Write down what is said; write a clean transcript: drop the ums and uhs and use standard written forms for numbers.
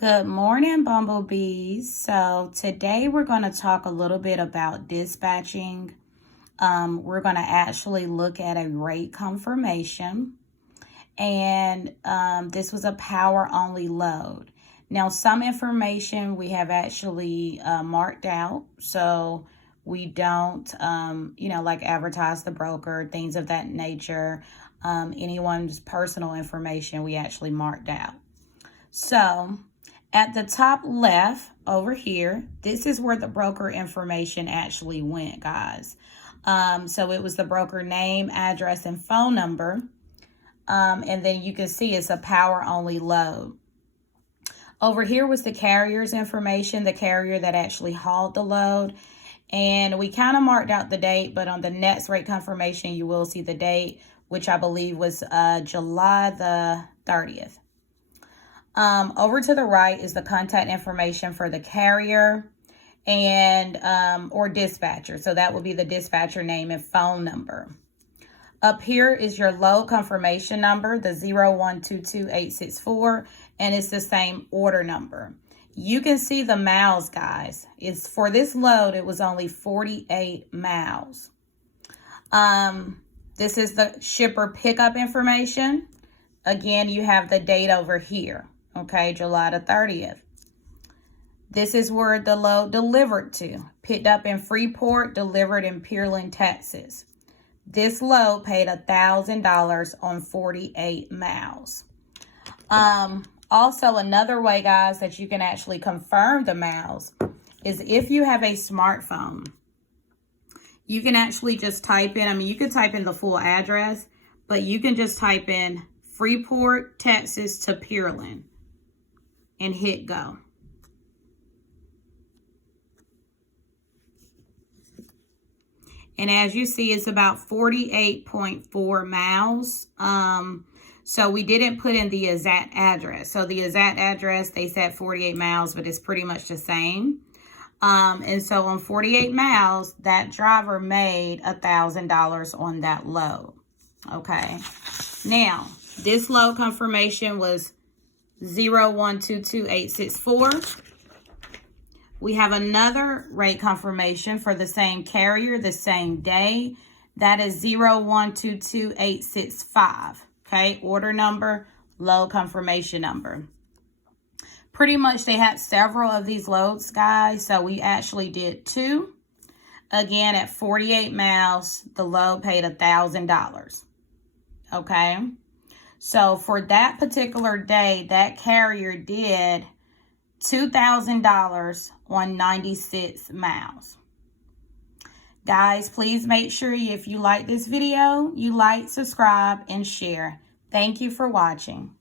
Good morning, bumblebees. So today we're going to talk a little bit about dispatching. We're going to actually look at a rate confirmation, and this was a power only load. Now, some information we have actually marked out, so we don't, like advertise the broker, things of that nature. Anyone's personal information we actually marked out. So at the top left over here, this is where the broker information actually went, guys. So it was the broker name, address, and phone number. And then you can see it's a power only load. Over here was the carrier's information, the carrier that actually hauled the load. And we kind of marked out the date, but on the next rate confirmation, you will see the date, which I believe was July the 30th. Over to the right is the contact information for the carrier and or dispatcher. So that would be the dispatcher name and phone number. Up here is your load confirmation number, the 0122864, and it's the same order number. You can see the miles, guys. It's for this load, it was only 48 miles. This is the shipper pickup information. Again, you have the date over here. Okay, July the 30th. This is where the load delivered to. Picked up in Freeport, delivered in Pearland, Texas. This load paid $1,000 on 48 miles. Also, another way, guys, that you can actually confirm the miles is if you have a smartphone. You can actually just type in, you could type in the full address, but you can just type in Freeport, Texas to Pearland and hit go. And as you see, it's about 48.4 miles. So we didn't put in the exact address. So the exact address, they said 48 miles, but it's pretty much the same. And so on 48 miles, that driver made $1,000 on that load. Okay. Now, this load confirmation was 0122864. We have another rate confirmation for the same carrier, the same day. That is 0122865. Okay, order number, load confirmation number. Pretty much they had several of these loads, guys. So we actually did two. Again, at 48 miles, the load paid $1,000. Okay. So for that particular day, that carrier did $2,000 on 96 miles. Guys, please make sure if you like this video, you like, subscribe, and share. Thank you for watching.